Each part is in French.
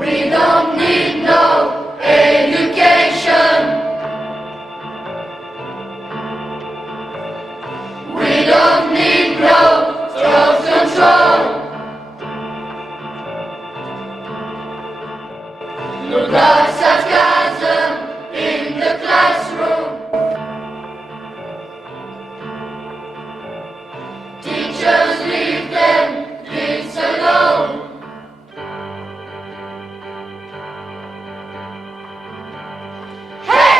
We don't need no education. We don't need no drug control. No dark sarcasm in the classroom. Teachers leave them kids alone. Hey!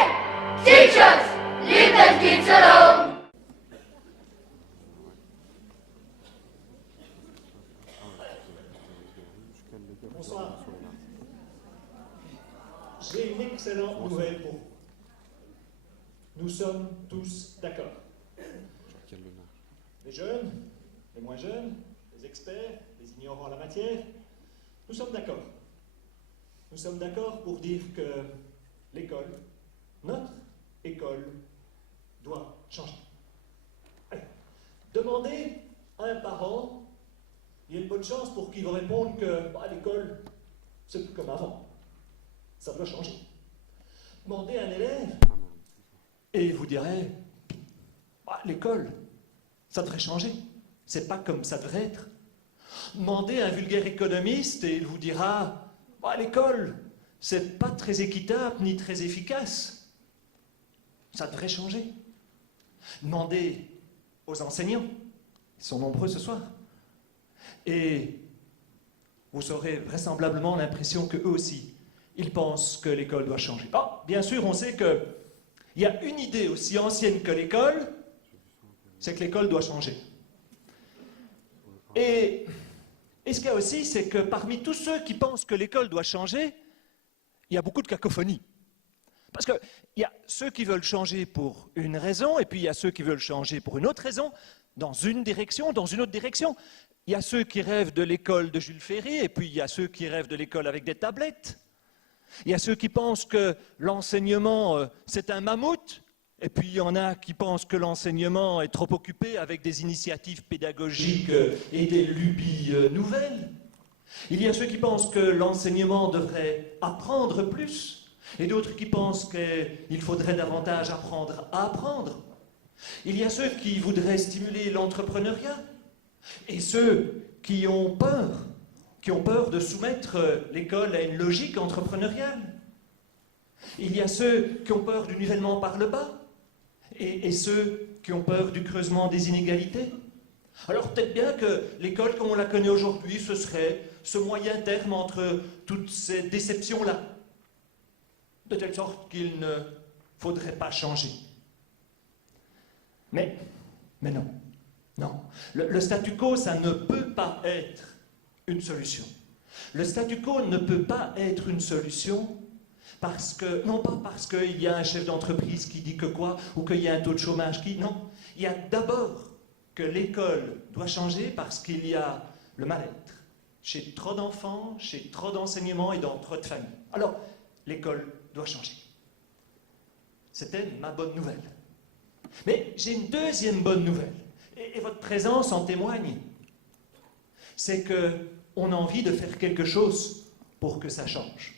Teachers! Leave them kids alone! Bonsoir. J'ai une excellente nouvelle pour vous. Nous sommes tous d'accord. Les jeunes, les moins jeunes, les experts, les ignorants en la matière, nous sommes d'accord. Nous sommes d'accord pour dire que l'école, notre école, doit changer. Allez, demandez à un parent, il y a une bonne chance pour qu'il vous réponde que l'école, c'est plus comme avant. Ça doit changer. Demandez à un élève, et il vous dirait, l'école, ça devrait changer. C'est pas comme ça devrait être. Demandez à un vulgaire économiste et il vous dira, l'école, c'est pas très équitable ni très efficace. Ça devrait changer. Demandez aux enseignants, ils sont nombreux ce soir, et vous aurez vraisemblablement l'impression qu'eux aussi, ils pensent que l'école doit changer. Bien sûr, on sait qu'il y a une idée aussi ancienne que l'école, c'est que l'école doit changer. Et ce qu'il y a aussi, c'est que parmi tous ceux qui pensent que l'école doit changer, il y a beaucoup de cacophonie. Parce qu'il y a ceux qui veulent changer pour une raison, et puis il y a ceux qui veulent changer pour une autre raison, dans une direction, dans une autre direction. Il y a ceux qui rêvent de l'école de Jules Ferry, et puis il y a ceux qui rêvent de l'école avec des tablettes. Il y a ceux qui pensent que l'enseignement, c'est un mammouth, et puis il y en a qui pensent que l'enseignement est trop occupé avec des initiatives pédagogiques et des lubies nouvelles. Il y a ceux qui pensent que l'enseignement devrait apprendre plus, et d'autres qui pensent qu'il faudrait davantage apprendre à apprendre. Il y a ceux qui voudraient stimuler l'entrepreneuriat, et ceux qui ont peur de soumettre l'école à une logique entrepreneuriale. Il y a ceux qui ont peur du nivellement par le bas, et ceux qui ont peur du creusement des inégalités. Alors peut-être bien que l'école, comme on la connaît aujourd'hui, ce serait ce moyen terme entre toutes ces déceptions-là, de telle sorte qu'il ne faudrait pas changer. Mais non. Le statu quo, ça ne peut pas être une solution. Le statu quo ne peut pas être une solution non pas parce qu'il y a un chef d'entreprise qui dit que quoi, ou qu'il y a un taux de chômage qui... Non, il y a d'abord que l'école doit changer parce qu'il y a le mal-être chez trop d'enfants, chez trop d'enseignements et dans trop de familles. Alors, l'école doit changer. C'était ma bonne nouvelle. Mais j'ai une deuxième bonne nouvelle, et votre présence en témoigne. C'est qu'on a envie de faire quelque chose pour que ça change.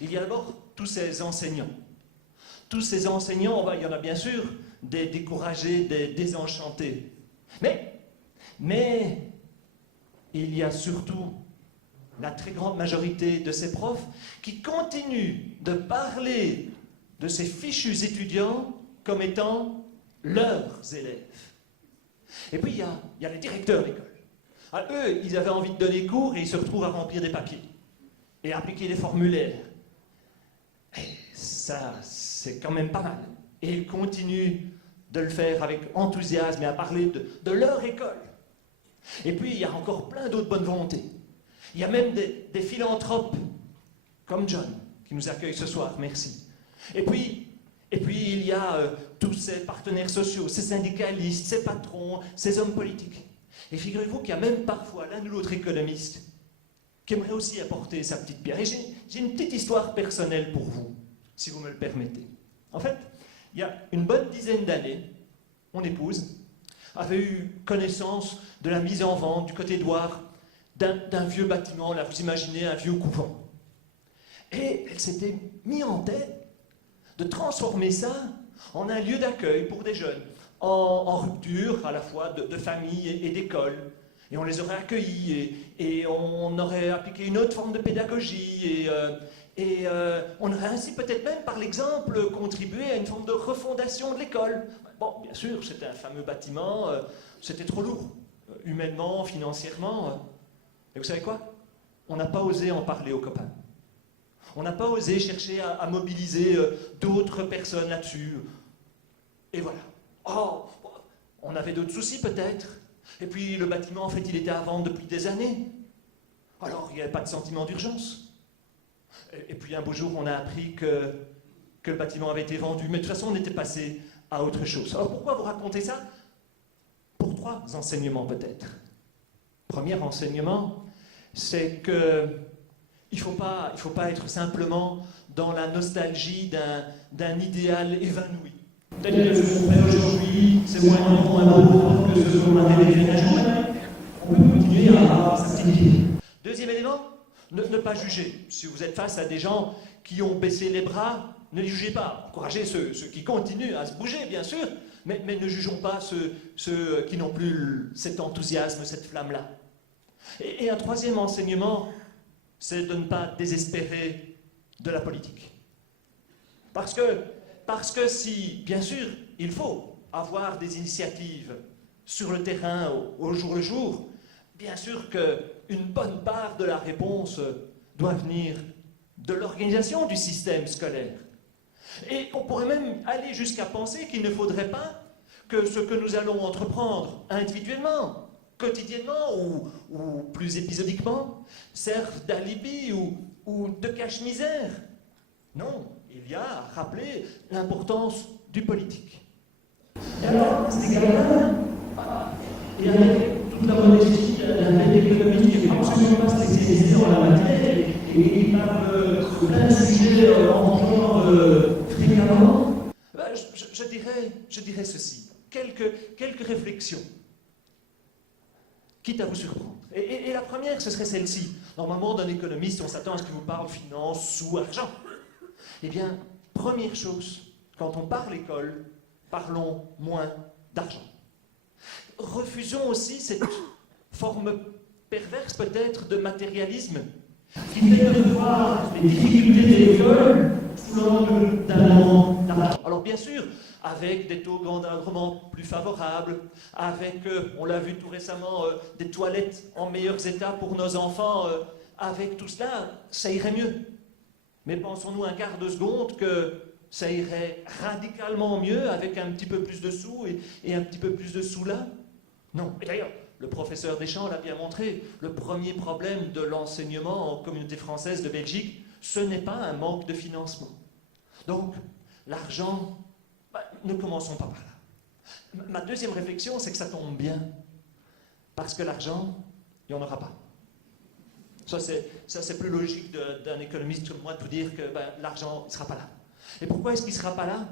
Il y a d'abord tous ces enseignants. Tous ces enseignants, il y en a bien sûr des découragés, des désenchantés. Mais il y a surtout la très grande majorité de ces profs qui continuent de parler de ces fichus étudiants comme étant leurs élèves. Et puis il y a les directeurs d'école. Eux, ils avaient envie de donner cours et ils se retrouvent à remplir des papiers et à appliquer des formulaires. Et ça, c'est quand même pas mal. Et ils continuent de le faire avec enthousiasme et à parler de leur école. Et puis, il y a encore plein d'autres bonnes volontés. Il y a même des philanthropes, comme John, qui nous accueille ce soir, merci. Et puis il y a tous ces partenaires sociaux, ces syndicalistes, ces patrons, ces hommes politiques. Et figurez-vous qu'il y a même parfois l'un ou l'autre économiste qui aimerait aussi apporter sa petite pierre. Et j'ai une petite histoire personnelle pour vous, si vous me le permettez. En fait, il y a une bonne dizaine d'années, mon épouse avait eu connaissance de la mise en vente du côté d'Ouar d'un vieux bâtiment, là vous imaginez un vieux couvent. Et elle s'était mis en tête de transformer ça en un lieu d'accueil pour des jeunes, en rupture à la fois de famille et d'école. Et on les aurait accueillis, et on aurait appliqué une autre forme de pédagogie, et on aurait ainsi peut-être même, par l'exemple, contribué à une forme de refondation de l'école. Bon, bien sûr, c'était un fameux bâtiment, c'était trop lourd, humainement, financièrement. Et vous savez quoi? On n'a pas osé en parler aux copains. On n'a pas osé chercher à mobiliser d'autres personnes là-dessus. Et voilà. Oh, on avait d'autres soucis peut-être. Et puis le bâtiment, en fait, il était à vendre depuis des années. Alors, il n'y avait pas de sentiment d'urgence. Et puis un beau jour, on a appris que le bâtiment avait été vendu. Mais de toute façon, on était passé à autre chose. Alors pourquoi vous racontez ça? Pour 3 enseignements peut-être. Premier enseignement, c'est que il ne faut pas être simplement dans la nostalgie d'un idéal évanoui. Tel que ce qu'on fait aujourd'hui, c'est moins important que ce qu'on a rêvé un jour. On peut continuer à avoir sa petite vie. Deuxième élément, ne pas juger. Si vous êtes face à des gens qui ont baissé les bras, ne les jugez pas. Encouragez ceux qui continuent à se bouger, bien sûr, mais ne jugeons pas ceux qui n'ont plus cet enthousiasme, cette flamme-là. Et un troisième enseignement, c'est de ne pas désespérer de la politique. Parce que si, bien sûr, il faut avoir des initiatives sur le terrain, au jour le jour, bien sûr qu'une bonne part de la réponse doit venir de l'organisation du système scolaire. Et on pourrait même aller jusqu'à penser qu'il ne faudrait pas que ce que nous allons entreprendre individuellement, quotidiennement ou plus épisodiquement, servent d'alibi ou de cache-misère. Non, il y a à rappeler l'importance du politique. Et alors, à cet égard-là, et avec toute la modestie d'un économiste qui n'est absolument pas spécialisé en la matière et qui parle plein de sujets en genre fréquemment, je dirais ceci. Quelques réflexions, quitte à vous surprendre. Et la première, ce serait celle-ci. Normalement, d'un économiste, on s'attend à ce qu'il vous parle finance, sous, argent. Eh bien, première chose, quand on parle école, parlons moins d'argent. Refusons aussi cette forme perverse peut-être de matérialisme qui fait de voir les difficultés de l'école sous l'angle d'un manque d'argent. Alors bien sûr, avec des taux d'encadrement plus favorables, avec, on l'a vu tout récemment, des toilettes en meilleurs états pour nos enfants, avec tout cela, ça irait mieux. Mais pensons-nous un quart de seconde que ça irait radicalement mieux avec un petit peu plus de sous et un petit peu plus de sous là? Non. Et d'ailleurs, le professeur Deschamps l'a bien montré, le premier problème de l'enseignement en communauté française de Belgique, ce n'est pas un manque de financement. Donc, l'argent, ne commençons pas par là. Ma deuxième réflexion, c'est que ça tombe bien, parce que l'argent, il n'y en aura pas. Ça, c'est plus logique d'un économiste comme moi de vous dire que l'argent ne sera pas là. Et pourquoi est-ce qu'il ne sera pas là?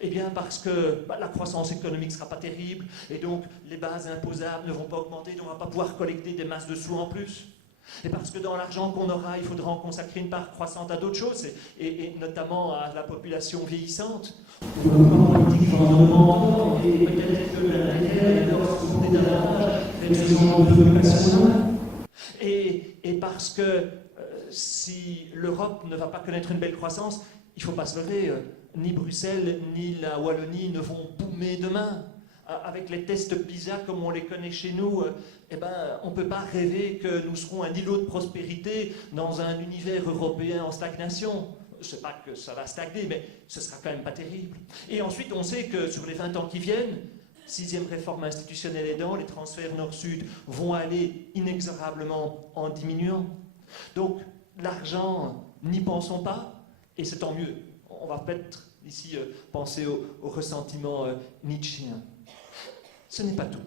Eh bien, parce que la croissance économique ne sera pas terrible, et donc les bases imposables ne vont pas augmenter, donc on ne va pas pouvoir collecter des masses de sous en plus. Et parce que dans l'argent qu'on aura, il faudra en consacrer une part croissante à d'autres choses, et notamment à la population vieillissante. Et peut-être que et parce que si l'Europe ne va pas connaître une belle croissance, il ne faut pas se leurrer, ni Bruxelles ni la Wallonie ne vont boomer demain. Avec les tests PISA comme on les connaît chez nous, on ne peut pas rêver que nous serons un îlot de prospérité dans un univers européen en stagnation. Je ne sais pas que ça va stagner, mais ce ne sera quand même pas terrible. Et ensuite, on sait que sur les 20 ans qui viennent, 6e réforme institutionnelle aidant, les transferts nord-sud vont aller inexorablement en diminuant. Donc, l'argent, n'y pensons pas, et c'est tant mieux. On va peut-être ici penser au ressentiment nietzschéen. Ce n'est pas tout.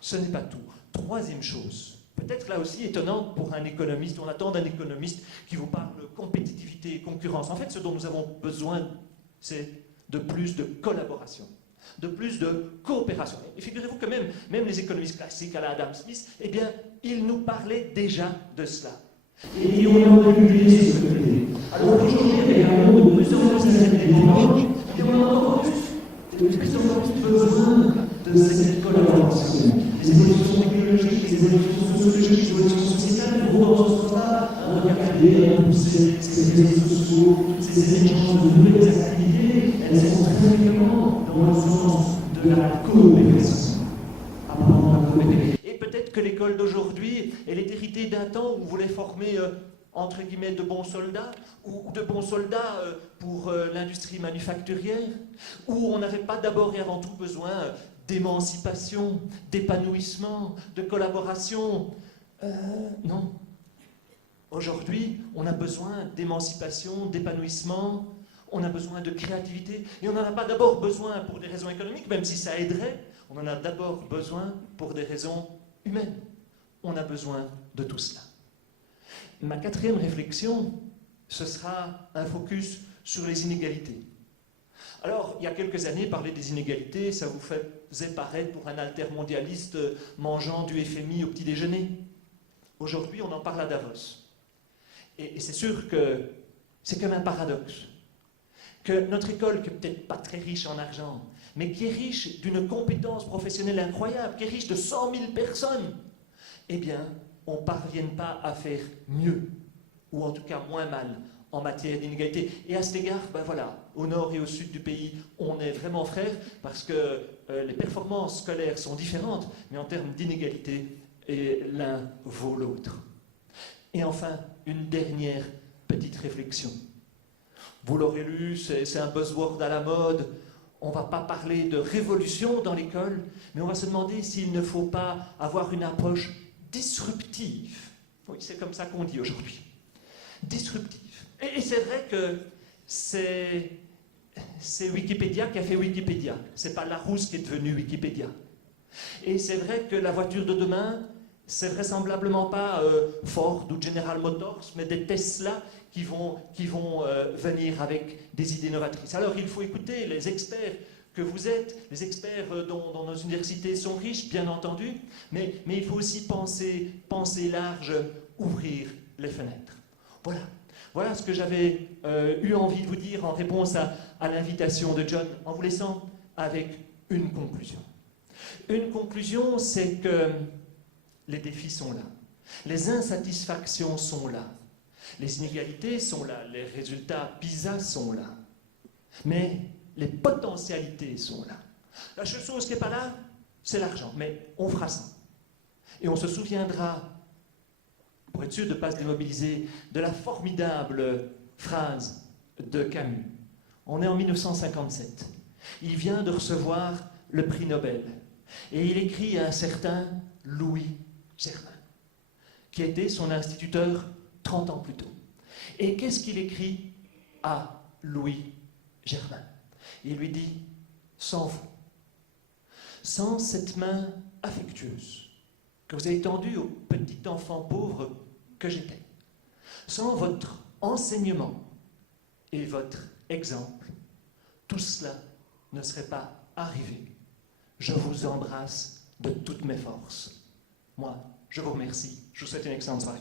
Ce n'est pas tout. Troisième chose, peut-être là aussi étonnante pour un économiste, on attend d'un économiste qui vous parle de compétitivité et concurrence. En fait, ce dont nous avons besoin, c'est de plus de collaboration, de plus de coopération. Et figurez-vous que même les économistes classiques à la Adam Smith, eh bien, ils nous parlaient déjà de cela. Et on a entendu ce côté. cette collaboration. Les évolutions technologiques, les évolutions sociologiques, les évolutions sociétales vont dans ce sens-là regarder, repousser ces réseaux sociaux, ces échanges de nouvelles activités, elles sont très fréquemment dans le sens de la coopération. Et peut-être que l'école d'aujourd'hui, elle est héritée d'un temps où on voulait former, entre guillemets, de bons soldats, ou de bons soldats pour l'industrie manufacturière, où on n'avait pas d'abord et avant tout besoin d'émancipation, d'épanouissement, de collaboration. Non. Aujourd'hui, on a besoin d'émancipation, d'épanouissement, on a besoin de créativité, et on n'en a pas d'abord besoin pour des raisons économiques, même si ça aiderait, on en a d'abord besoin pour des raisons humaines. On a besoin de tout cela. Ma quatrième réflexion, ce sera un focus sur les inégalités. Alors, il y a quelques années, parler des inégalités, ça vous faisait paraître pour un altermondialiste mangeant du FMI au petit déjeuner. Aujourd'hui, on en parle à Davos. Et c'est sûr que c'est comme un paradoxe. Que notre école, qui n'est peut-être pas très riche en argent, mais qui est riche d'une compétence professionnelle incroyable, qui est riche de 100 000 personnes, eh bien, on ne parvienne pas à faire mieux, ou en tout cas moins mal, en matière d'inégalité. Et à cet égard, ben voilà, au nord et au sud du pays, on est vraiment frères, parce que les performances scolaires sont différentes, mais en termes d'inégalité, l'un vaut l'autre. Et enfin, une dernière petite réflexion. Vous l'aurez lu, c'est un buzzword à la mode. On ne va pas parler de révolution dans l'école, mais on va se demander s'il ne faut pas avoir une approche disruptive. Oui, c'est comme ça qu'on dit aujourd'hui. Disruptive. Et c'est vrai que c'est Wikipédia qui a fait Wikipédia. C'est pas Larousse qui est devenu Wikipédia. Et c'est vrai que la voiture de demain, c'est vraisemblablement pas Ford ou General Motors, mais des Tesla qui vont venir avec des idées novatrices. Alors il faut écouter les experts que vous êtes, les experts dont nos universités sont riches, bien entendu, mais il faut aussi penser large, ouvrir les fenêtres. Voilà ce que j'avais eu envie de vous dire en réponse à l'invitation de John, en vous laissant avec une conclusion. Une conclusion, c'est que les défis sont là, les insatisfactions sont là, les inégalités sont là, les résultats PISA sont là, mais les potentialités sont là. La seule chose qui n'est pas là, c'est l'argent, mais on fera ça. Et on se souviendra, pour être sûr de ne pas se démobiliser, de la formidable phrase de Camus. On est en 1957. Il vient de recevoir le prix Nobel. Et il écrit à un certain Louis Germain, qui était son instituteur 30 ans plus tôt. Et qu'est-ce qu'il écrit à Louis Germain? Il lui dit, sans vous, sans cette main affectueuse que vous avez tendue au petit enfant pauvre que j'étais, sans votre enseignement et votre exemple, tout cela ne serait pas arrivé. Je vous embrasse de toutes mes forces. Moi, je vous remercie. Je vous souhaite une excellente soirée.